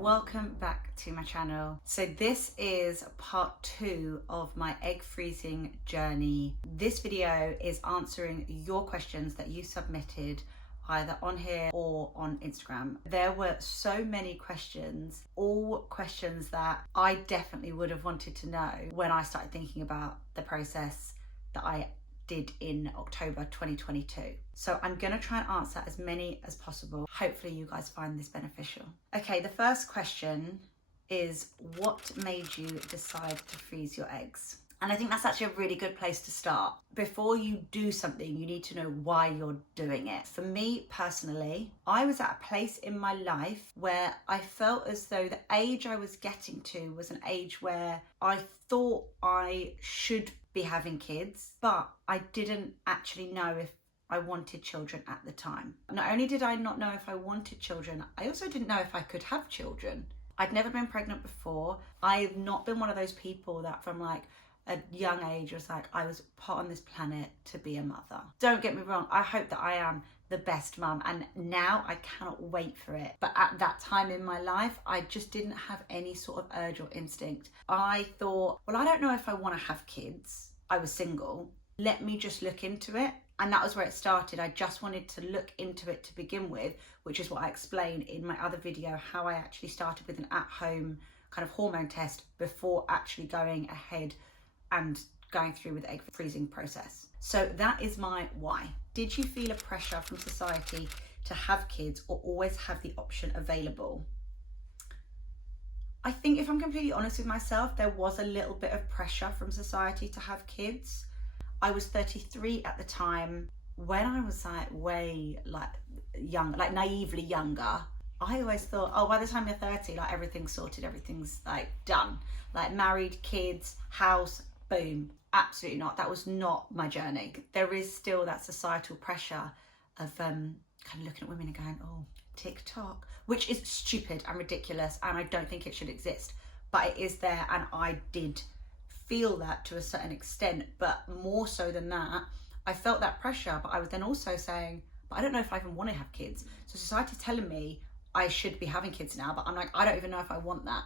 Welcome back to my channel. So this is part 2 of my egg freezing journey. This video is answering your questions that you submitted either on here or on Instagram. There were so many questions, all questions that I definitely would have wanted to know when I started thinking about the process that I did in October 2022. So I'm gonna try and answer as many as possible. Hopefully you guys find this beneficial. Okay, the first question is, what made you decide to freeze your eggs? And I think that's actually a really good place to start. Before you do something, you need to know why you're doing it. For me personally, I was at a place in my life where I felt as though the age I was getting to was an age where I thought I should be having kids, but I didn't actually know if I wanted children at the time. Not only did I not know if I wanted children, I also didn't know if I could have children. I'd never been pregnant before. I've not been one of those people that from like a young age was like, I was put on this planet to be a mother. Don't get me wrong, I hope that I am the best mum, and now I cannot wait for it. But at that time in my life, I just didn't have any sort of urge or instinct. I thought, well, I don't know if I want to have kids. I was single. Let me just look into it. And that was where it started. I just wanted to look into it to begin with, which is what I explained in my other video, how I actually started with an at-home kind of hormone test before actually going ahead and going through with the egg freezing process. So that is my why. Did you feel a pressure from society to have kids or always have the option available? I think if I'm completely honest with myself, there was a little bit of pressure from society to have kids. I was 33 at the time. When I was like way like young, like naively younger, I always thought, oh, by the time you're 30, like everything's sorted, everything's like done. Like married, kids, house, boom. Absolutely not. That was not my journey. There is still that societal pressure of kind of looking at women and going, oh, TikTok, which is stupid and ridiculous, and I don't think it should exist, but it is there, and I did feel that to a certain extent. But more so than that, I felt that pressure, but I was then also saying, but I don't know if I even want to have kids. So society's telling me I should be having kids now, but I'm like, I don't even know if I want that.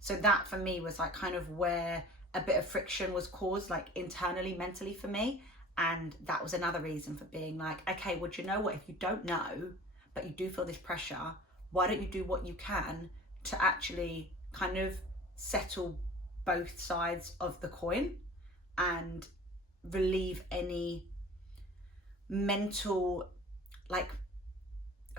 So that for me was like kind of where a bit of friction was caused, like internally, mentally for me. And that was another reason for being like, okay, well, do you know what? If you don't know, but you do feel this pressure, why don't you do what you can to actually kind of settle both sides of the coin and relieve any mental like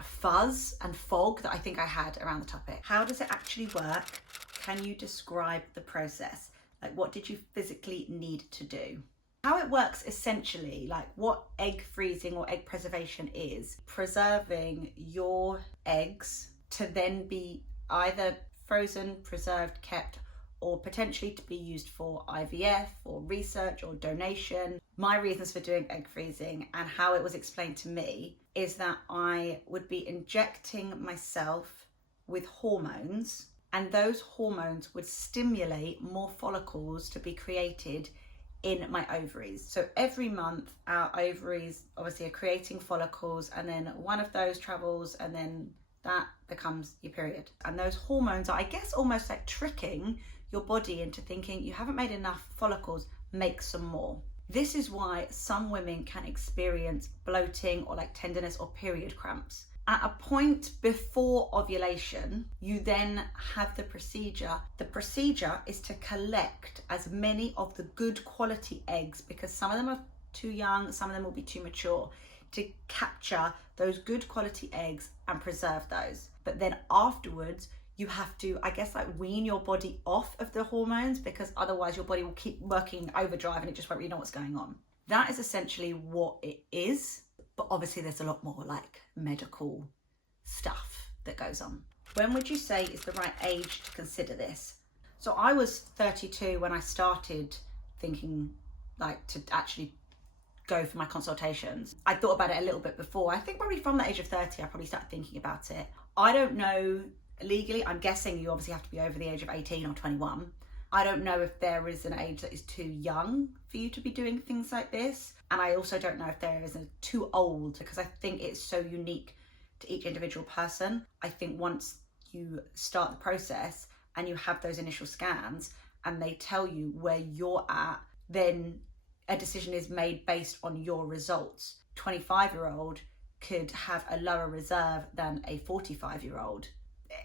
fuzz and fog that I think I had around the topic. How does it actually work? Can you describe the process? Like, what did you physically need to do? How it works essentially, like what egg freezing or egg preservation is, preserving your eggs to then be either frozen, preserved, kept, or potentially to be used for IVF or research or donation. My reasons for doing egg freezing and how it was explained to me is that I would be injecting myself with hormones, and those hormones would stimulate more follicles to be created in my ovaries. So every month our ovaries obviously are creating follicles, and then one of those travels, and then that becomes your period. And those hormones are, I guess, almost like tricking your body into thinking you haven't made enough follicles, make some more. This is why some women can experience bloating or like tenderness or period cramps. At a point before ovulation, you then have the procedure. The procedure is to collect as many of the good quality eggs, because some of them are too young, some of them will be too mature, to capture those good quality eggs and preserve those. But then afterwards, you have to, I guess, like wean your body off of the hormones, because otherwise your body will keep working overdrive and it just won't really know what's going on. That is essentially what it is. But obviously there's a lot more like medical stuff that goes on. When would you say is the right age to consider this? So I was 32 when I started thinking like to actually go for my consultations. I thought about it a little bit before. I think probably from the age of 30, I probably started thinking about it. I don't know legally, I'm guessing you obviously have to be over the age of 18 or 21. I don't know if there is an age that is too young for you to be doing things like this. And I also don't know if there is a too old, because I think it's so unique to each individual person. I think once you start the process and you have those initial scans and they tell you where you're at, then a decision is made based on your results. 25-year-old could have a lower reserve than a 45-year-old.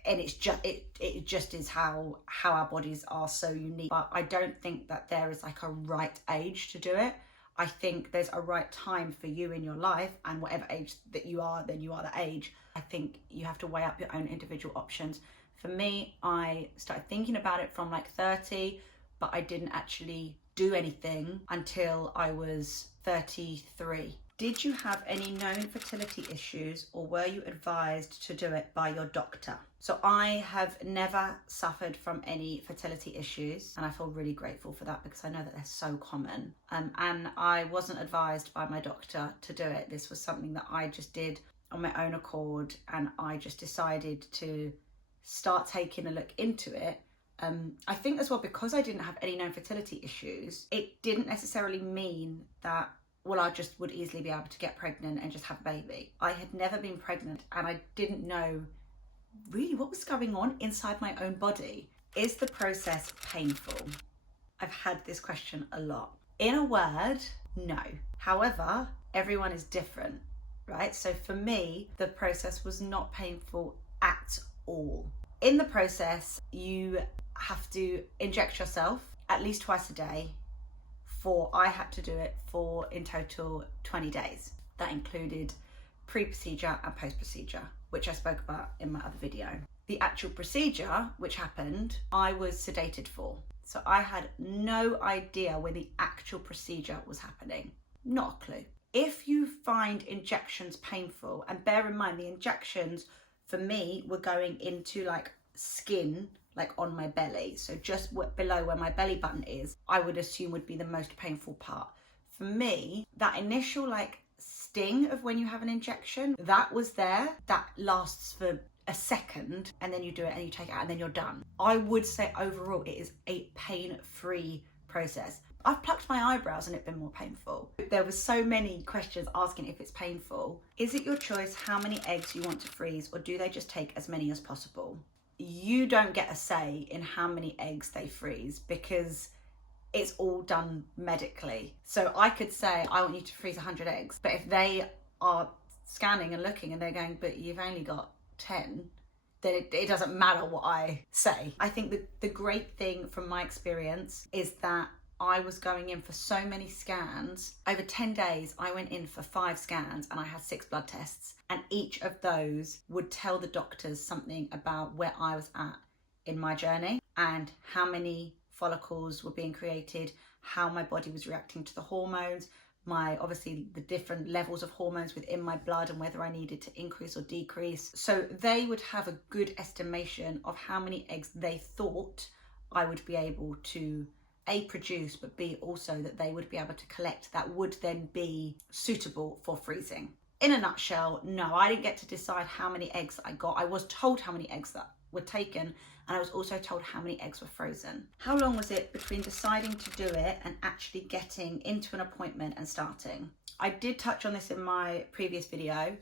And it's just it just is how our bodies are so unique. But I don't think that there is like a right age to do it. I think there's a right time for you in your life, and whatever age that you are, then you are that age. I think you have to weigh up your own individual options. For me, I started thinking about it from like 30, but I didn't actually do anything until I was 33. Did you have any known fertility issues, or were you advised to do it by your doctor? So I have never suffered from any fertility issues, and I feel really grateful for that because I know that they're so common. And I wasn't advised by my doctor to do it. This was something that I just did on my own accord, and I just decided to start taking a look into it. I think as well, because I didn't have any known fertility issues, it didn't necessarily mean that, well, I just would easily be able to get pregnant and just have a baby. I had never been pregnant, and I didn't know really what was going on inside my own body. Is the process painful? I've had this question a lot. In a word, no. However, everyone is different, right? So for me, the process was not painful at all. In the process, you have to inject yourself at least twice a day. I had to do it for in total 20 days. That included pre-procedure and post-procedure, which I spoke about in my other video. The actual procedure, which happened, I was sedated for. So I had no idea where the actual procedure was happening. Not a clue. If you find injections painful, and bear in mind the injections for me were going into like skin, like on my belly, so just below where my belly button is, I would assume would be the most painful part. For me, that initial like sting of when you have an injection, that was there, that lasts for a second, and then you do it and you take it out and then you're done. I would say overall it is a pain-free process. I've plucked my eyebrows and it's been more painful. There were so many questions asking if it's painful. Is it your choice how many eggs you want to freeze, or do they just take as many as possible? You don't get a say in how many eggs they freeze because it's all done medically. So I could say, I want you to freeze 100 eggs, but if they are scanning and looking and they're going, but you've only got 10, then it doesn't matter what I say. I think the great thing from my experience is that I was going in for so many scans. Over 10 days, I went in for 5 scans and I had 6 blood tests. And each of those would tell the doctors something about where I was at in my journey and how many follicles were being created, how my body was reacting to the hormones, obviously the different levels of hormones within my blood and whether I needed to increase or decrease. So they would have a good estimation of how many eggs they thought I would be able to A, produce, but B, also that they would be able to collect that would then be suitable for freezing. In a nutshell, no, I didn't get to decide how many eggs I got. I was told how many eggs that were taken, and I was also told how many eggs were frozen. How long was it between deciding to do it and actually getting into an appointment and starting? I did touch on this in my previous video.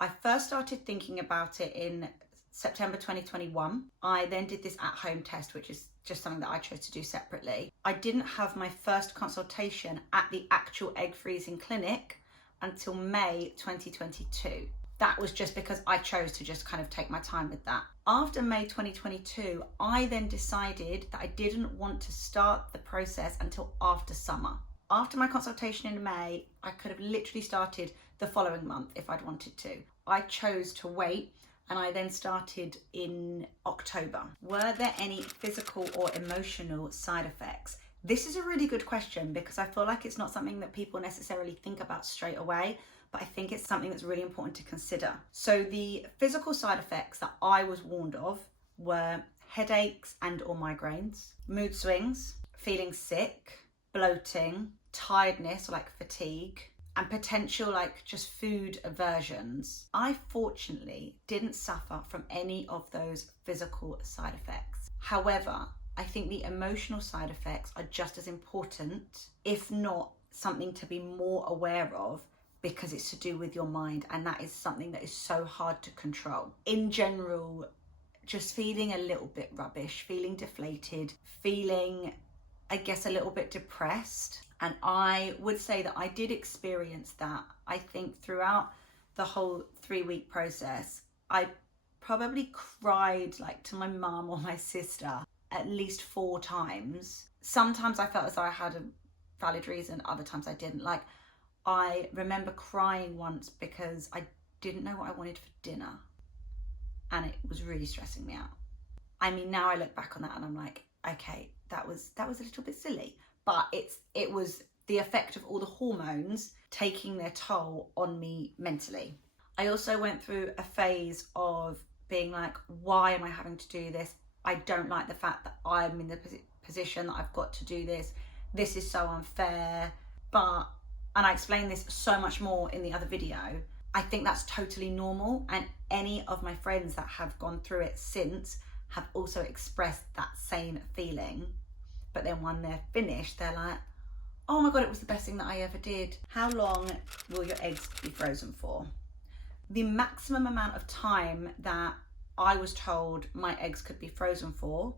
I first started thinking about it in September 2021. I then did this at-home test, which is just something that I chose to do separately. I didn't have my first consultation at the actual egg freezing clinic until May 2022. That was just because I chose to just kind of take my time with that. After May 2022, I then decided that I didn't want to start the process until after summer. After my consultation in May, I could have literally started the following month if I'd wanted to. I chose to wait, and I then started in October. Were there any physical or emotional side effects? This is a really good question because I feel like it's not something that people necessarily think about straight away, but I think it's something that's really important to consider. So the physical side effects that I was warned of were headaches and or migraines, mood swings, feeling sick, bloating, tiredness or like fatigue, and potential like just food aversions. I fortunately didn't suffer from any of those physical side effects. However, I think the emotional side effects are just as important, if not something to be more aware of, because it's to do with your mind, and that is something that is so hard to control. In general, just feeling a little bit rubbish, feeling deflated, feeling, I guess, a little bit depressed. And I would say that I did experience that. I think throughout the whole 3-week process, I probably cried like to my mum or my sister at least 4 times. Sometimes I felt as though I had a valid reason, other times I didn't. Like, I remember crying once because I didn't know what I wanted for dinner, and it was really stressing me out. I mean, now I look back on that and I'm like, okay, that was a little bit silly, but it was the effect of all the hormones taking their toll on me mentally. I also went through a phase of being like, why am I having to do this? I don't like the fact that I'm in the position that I've got to do this. This is so unfair. But, and I explained this so much more in the other video, I think that's totally normal. And any of my friends that have gone through it since have also expressed that same feeling. But then when they're finished, they're like, oh my God, it was the best thing that I ever did. How long will your eggs be frozen for? The maximum amount of time that I was told my eggs could be frozen for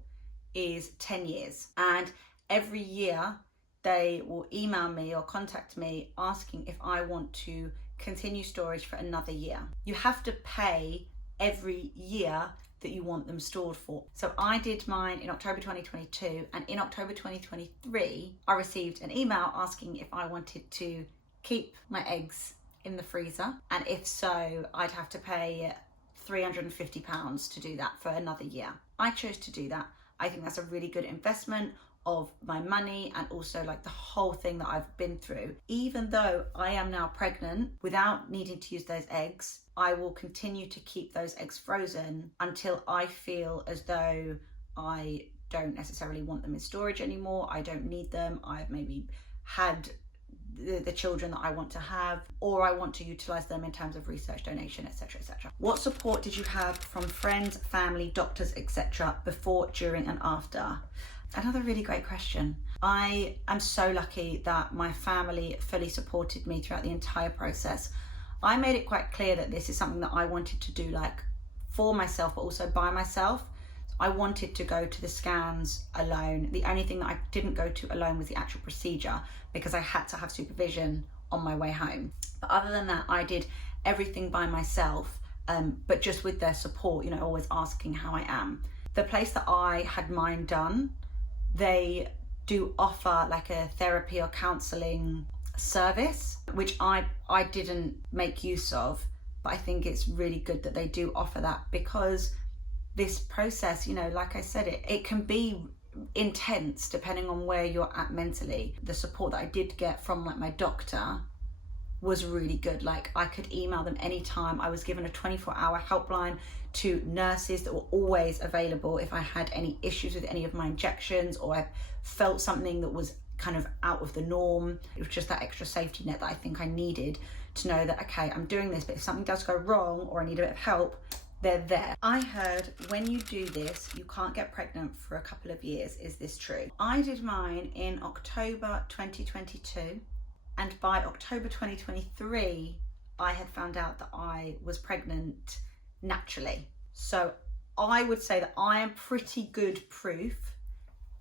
is 10 years. And every year they will email me or contact me asking if I want to continue storage for another year. You have to pay every year that you want them stored for. So I did mine in October 2022, and in October 2023, I received an email asking if I wanted to keep my eggs in the freezer, and if so, I'd have to pay £350 to do that for another year. I chose to do that. I think that's a really good investment of my money, and also like the whole thing that I've been through. Even though I am now pregnant, without needing to use those eggs, I will continue to keep those eggs frozen until I feel as though I don't necessarily want them in storage anymore. I don't need them. I've maybe had the children that I want to have, or I want to utilize them in terms of research, donation, etc., etc. What support did you have from friends, family, doctors, etc. before, during, and after? Another really great question. I am so lucky that my family fully supported me throughout the entire process. I made it quite clear that this is something that I wanted to do, like, for myself, but also by myself. I wanted to go to the scans alone. The only thing that I didn't go to alone was the actual procedure, because I had to have supervision on my way home. But other than that, I did everything by myself, but just with their support, you know, always asking how I am. The place that I had mine done, they do offer like a therapy or counselling service, which I didn't make use of, but I think it's really good that they do offer that, because this process, you know, like I said, it can be intense depending on where you're at mentally. The support that I did get from like my doctor was really good. Like, I could email them anytime. I was given a 24-hour helpline to nurses that were always available if I had any issues with any of my injections, or I felt something that was kind of out of the norm. It was just that extra safety net that I think I needed to know that, okay, I'm doing this, but if something does go wrong or I need a bit of help, they're there. I heard when you do this, you can't get pregnant for a couple of years. Is this true? I did mine in October 2022, and by October 2023, I had found out that I was pregnant naturally. So I would say that I am pretty good proof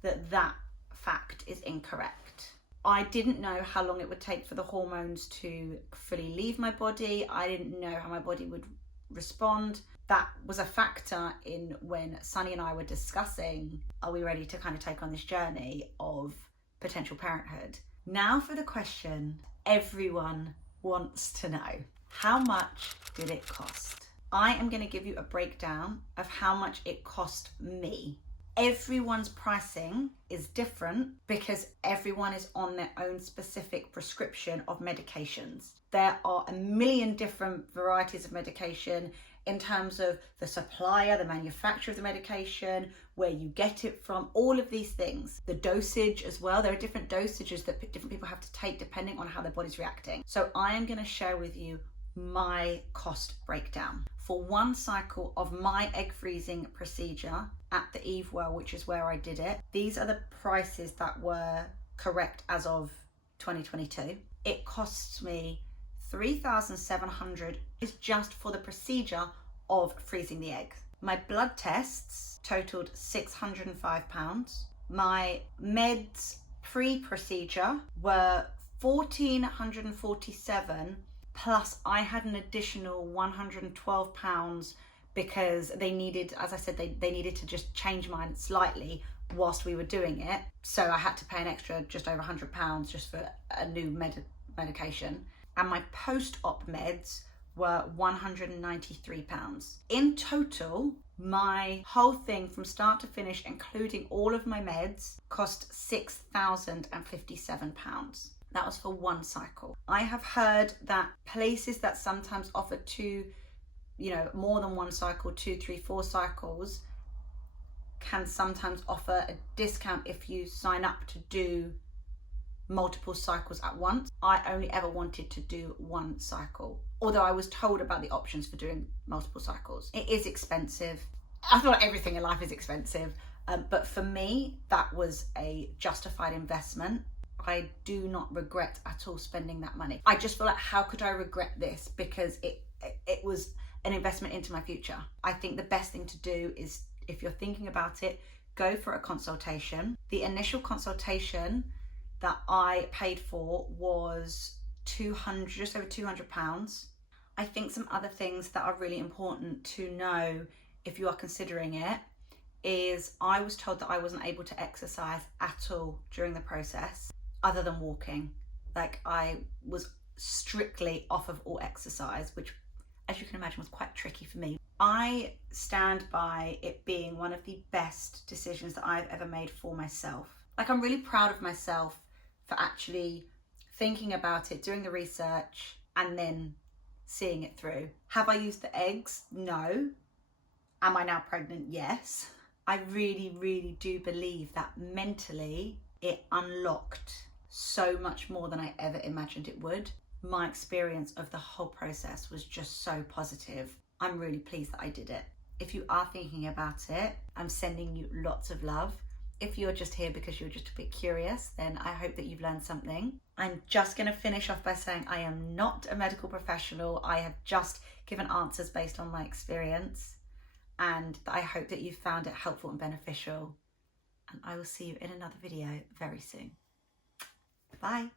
that that fact is incorrect. I didn't know how long it would take for the hormones to fully leave my body. I didn't know how my body would respond. That was a factor in when Sunny and I were discussing, are we ready to kind of take on this journey of potential parenthood? Now for the question everyone wants to know. How much did it cost? I am going to give you a breakdown of how much it cost me. Everyone's pricing is different because everyone is on their own specific prescription of medications. There are a million different varieties of medication in terms of the supplier, the manufacturer of the medication, where you get it from, all of these things. The dosage as well. There are different dosages that different people have to take depending on how their body's reacting. So I am going to share with you my cost breakdown. For one cycle of my egg freezing procedure at the Eve Well, which is where I did it, these are the prices that were correct as of 2022. It costs me $3,700 is just for the procedure of freezing the egg. My blood tests totaled £605. My meds pre-procedure were £1,447, plus I had an additional £112 because they needed, as I said, they needed to just change mine slightly whilst we were doing it. So I had to pay an extra just over £100 just for a new medication. And my post-op meds were £193. In total, my whole thing from start to finish, including all of my meds, cost £6,057. That was for one cycle. I have heard that places that sometimes offer more than one cycle, 2, 3, 4 cycles, can sometimes offer a discount if you sign up to do multiple cycles at once. I only ever wanted to do one cycle, although I was told about the options for doing multiple cycles. It is expensive. I thought everything in life is expensive, but for me, that was a justified investment. I do not regret at all spending that money. I just feel like, how could I regret this? Because it was an investment into my future. I think the best thing to do is, if you're thinking about it, go for a consultation. The initial consultation that I paid for was just over £200. I think some other things that are really important to know if you are considering it is, I was told that I wasn't able to exercise at all during the process other than walking. Like, I was strictly off of all exercise, which, as you can imagine, was quite tricky for me. I stand by it being one of the best decisions that I've ever made for myself. Like, I'm really proud of myself for actually thinking about it, doing the research, and then seeing it through. Have I used the eggs? No. Am I now pregnant? Yes. I really, really do believe that mentally it unlocked so much more than I ever imagined it would. My experience of the whole process was just so positive. I'm really pleased that I did it. If you are thinking about it, I'm sending you lots of love. If you're just here because you're just a bit curious, then I hope that you've learned something. I'm just going to finish off by saying I am not a medical professional. I have just given answers based on my experience, and I hope that you found it helpful and beneficial. And I will see you in another video very soon. Bye.